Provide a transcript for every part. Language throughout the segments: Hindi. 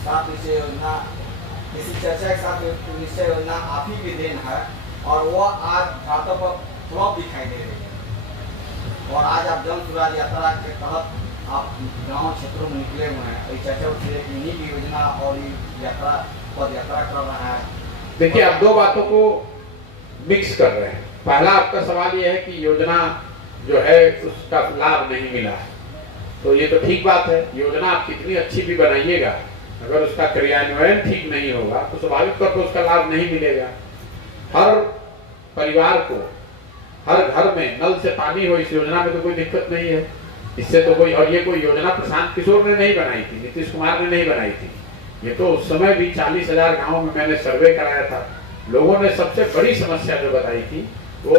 सात निश्चय योजना, इसी चर्चा के साथ निश्चय योजना आप ही की देन है और वो आज घाटों पर फ्लॉप दिखाई दे रही है। और आज आप जन सुराज यात्रा के तहत आप गांव क्षेत्रों में निकले हुए हैं, ये चर्चा उठ रही है कि इन्हीं की योजना और ये यात्रा पद यात्रा कर रहा है। देखिए, आप दो बातों को मिक्स कर रहे हैं। पहला आपका सवाल यह है कि योजना जो है उसका लाभ नहीं मिला है, तो ये तो ठीक बात है। योजना आप कितनी अच्छी भी बनाइएगा, अगर उसका क्रियान्वयन ठीक नहीं होगा तो स्वाभाविक तौर पर उसका लाभ नहीं मिलेगा। हर परिवार को, हर घर में नल से पानी हो, इस योजना में तो कोई दिक्कत नहीं है। इससे तो कोई, और ये कोई योजना प्रशांत किशोर ने नहीं बनाई थी, नीतीश कुमार ने नहीं बनाई थी। ये तो उस समय भी 40,000 गाँव में मैंने सर्वे कराया था। लोगों ने सबसे बड़ी समस्या जो बताई थी वो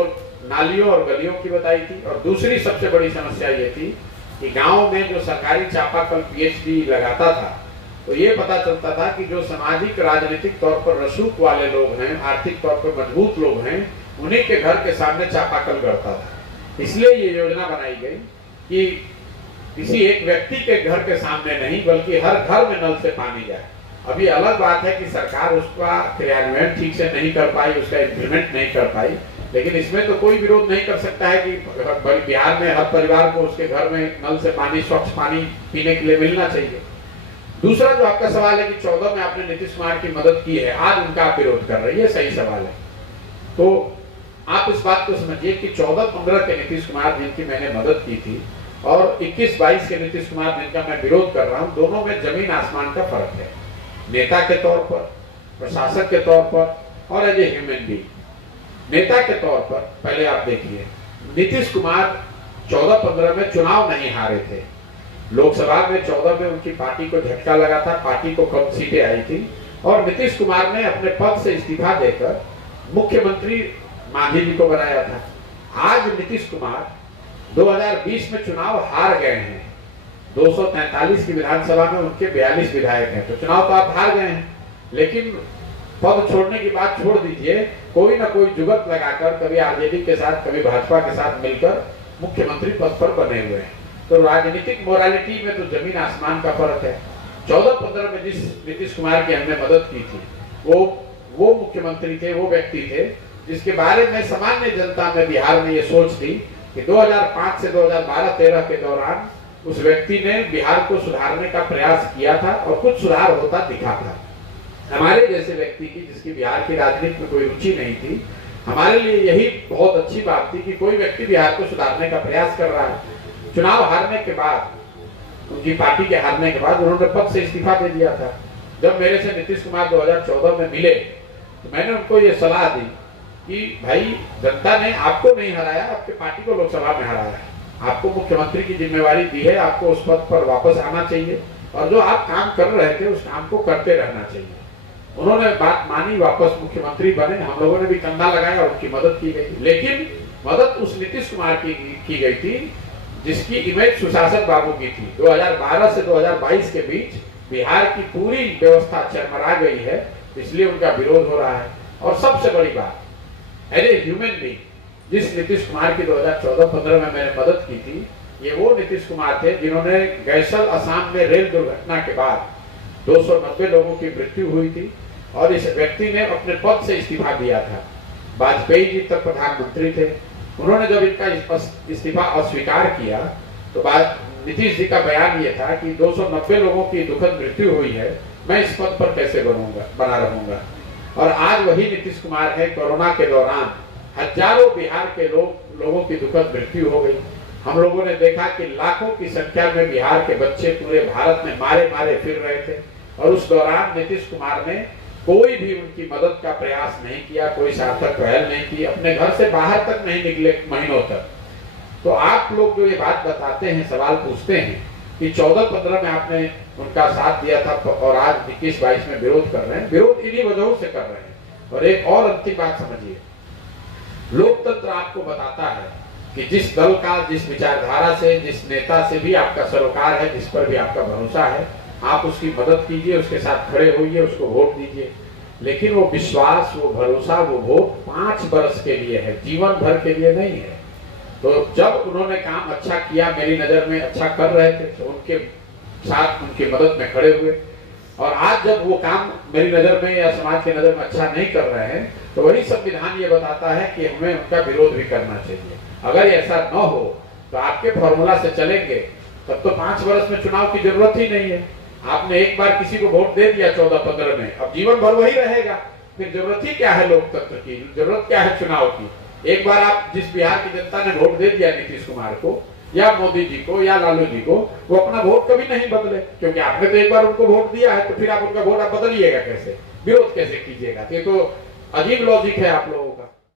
नालियों और गलियों की बताई थी, और दूसरी सबसे बड़ी समस्या ये थी कि गांव में जो सरकारी चापाकल पीएचडी लगाता था, तो ये पता चलता था कि जो सामाजिक राजनीतिक तौर पर रसूख वाले लोग हैं, आर्थिक तौर पर मजबूत लोग हैं, उन्हीं के घर के सामने चापाकल गड़ता था। इसलिए ये योजना बनाई गई कि किसी एक व्यक्ति के घर के सामने नहीं, बल्कि हर घर में नल से पानी जाए। अभी अलग बात है कि सरकार उसका क्रियान्वयन ठीक से नहीं कर पाई, उसका इम्प्लीमेंट नहीं कर पाई, लेकिन इसमें तो कोई विरोध नहीं कर सकता है कि बिहार में हर परिवार को उसके घर में नल से पानी, स्वच्छ पानी पीने के लिए मिलना चाहिए। दूसरा जो आपका सवाल है कि 14 में आपने नीतीश कुमार की मदद की है, आज उनका आप विरोध कर रहे हैं, ये सही सवाल है। तो आप इस बात को समझिए कि 14-15 के नीतीश कुमार जिनकी मैंने मदद की थी और 21-22 के नीतीश कुमार जिनका मैं विरोध कर रहा हूँ, दोनों में जमीन आसमान का फर्क है। नेता के तौर पर, प्रशासक के तौर पर और एज ए ह्यूमन बीइंग। नेता के तौर पर पहले आप देखिए, नीतीश कुमार 14-15 में चुनाव नहीं हारे थे। लोकसभा में 14 में उनकी पार्टी को झटका लगा था, पार्टी को कम सीटें आई थी, और नीतीश कुमार ने अपने पद से इस्तीफा देकर मुख्यमंत्री मांझी जी को बनाया था। आज नीतीश कुमार 2020 में चुनाव हार गए हैं। 243 की विधानसभा में उनके 42 विधायक हैं, तो चुनाव तो आप हार गए हैं, लेकिन पद छोड़ने की बात छोड़ दीजिए, कोई ना कोई जुगत लगाकर कभी आरजेडी के साथ, कभी भाजपा के साथ मिलकर मुख्यमंत्री पद पर बने हुए हैं। तो राजनीतिक मोरालिटी में तो जमीन आसमान का फर्क है। 14-15 में जिस नीतीश कुमार की हमने मदद की थी, वो मुख्यमंत्री थे, वो व्यक्ति थे जिसके बारे में सामान्य जनता में बिहार में ये सोच थी कि 2005 से 2012-13 के दौरान उस व्यक्ति ने बिहार को सुधारने का प्रयास किया था और कुछ सुधार होता दिखा था। हमारे जैसे व्यक्ति की, जिसकी बिहार की राजनीति में कोई रुचि नहीं थी, हमारे लिए यही बहुत अच्छी बात थी कि कोई व्यक्ति बिहार को सुधारने का प्रयास कर रहा है। चुनाव हारने के बाद, उनकी पार्टी के हारने के बाद उन्होंने पद से इस्तीफा दे दिया था। जब मेरे से नीतीश कुमार 2014 में मिले तो मैंने उनको ये सलाह दी कि भाई, जनता ने आपको नहीं हराया, आपके पार्टी को लोकसभा में हराया, आपको मुख्यमंत्री की जिम्मेवारी दी है, आपको उस पद पर वापस आना चाहिए और जो आप काम कर रहे थे उस काम को करते रहना चाहिए। उन्होंने बात मानी, वापस मुख्यमंत्री बने, हम लोगों ने भी कंधा लगाया और उनकी मदद की गई। लेकिन मदद उस नीतीश कुमार की गई थी जिसकी इमेज सुशासन बाबू की थी। 2012 से 2022 के बीच बिहार की पूरी व्यवस्था चरमरा गई है, इसलिए उनका विरोध हो रहा है। और सबसे बड़ी बात, एज ए ह्यूमन बीइंग, जिस नीतीश कुमार की 2014-15 में मैंने मदद की थी, ये वो नीतीश कुमार थे जिन्होंने गैसल असम में रेल दुर्घटना के बाद 290 लोगों की मृत्यु हुई थी और इस व्यक्ति ने अपने पद से इस्तीफा दिया था। वाजपेयी जी तब प्रधानमंत्री थे, उन्होंने जब इनका इस्तीफा अस्वीकार किया तो बाद नीतीश जी का बयान ये था कि 290 लोगों की दुखद मृत्यु हुई है, मैं इस पद पर कैसे बना रहूंगा। और आज वही नीतीश कुमार है। कोरोना के दौरान हजारों बिहार के लोगों की दुखद मृत्यु हो गई। हम लोगों ने देखा कि लाखों की संख्या में बिहार के बच्चे पूरे भारत में मारे मारे फिर रहे थे, और उस दौरान नीतीश कुमार ने कोई भी उनकी मदद का प्रयास नहीं किया, कोई सार्थक पहल नहीं की, अपने घर से बाहर तक नहीं निकले महीनों तक। तो आप लोग जो ये बात बताते हैं, सवाल पूछते हैं कि 14-15 में आपने उनका साथ दिया था और आज 21-22 में विरोध कर रहे हैं, विरोध इन्हीं वजहों से कर रहे हैं। और एक और अंतिम बात समझिए, लोकतंत्र आपको बताता है कि जिस दल का, जिस विचारधारा से, जिस नेता से भी आपका सरोकार है, जिस पर भी आपका भरोसा है, आप उसकी मदद कीजिए, उसके साथ खड़े होइए, उसको वोट दीजिए। लेकिन वो विश्वास, वो भरोसा, वो वोट 5 वर्ष के लिए है, जीवन भर के लिए नहीं है। तो जब उन्होंने काम अच्छा किया, मेरी नजर में अच्छा कर रहे थे, तो उनके साथ, उनकी मदद में खड़े हुए। और आज जब वो काम मेरी नजर में या समाज की नजर में अच्छा नहीं कर रहे हैं, तो वही संविधान ये बताता है कि हमें उनका विरोध भी करना चाहिए। अगर ऐसा न हो तो आपके फॉर्मूला से चलेंगे, तब तो 5 वर्ष में चुनाव की जरूरत ही नहीं है। आपने एक बार किसी को वोट दे दिया 14-15 में, अब जीवन भर वही रहेगा, फिर जरूरत ही क्या है लोकतंत्र की, जरूरत क्या है चुनाव की। एक बार आप जिस बिहार की जनता ने वोट दे दिया नीतीश कुमार को या मोदी जी को या लालू जी को, वो अपना वोट कभी नहीं बदले, क्योंकि आपने तो एक बार उनको वोट दिया है, तो फिर आप उनका वोट आप बदलिएगा कैसे, विरोध कैसे कीजिएगा। ये तो अजीब लॉजिक है आप लोगों का।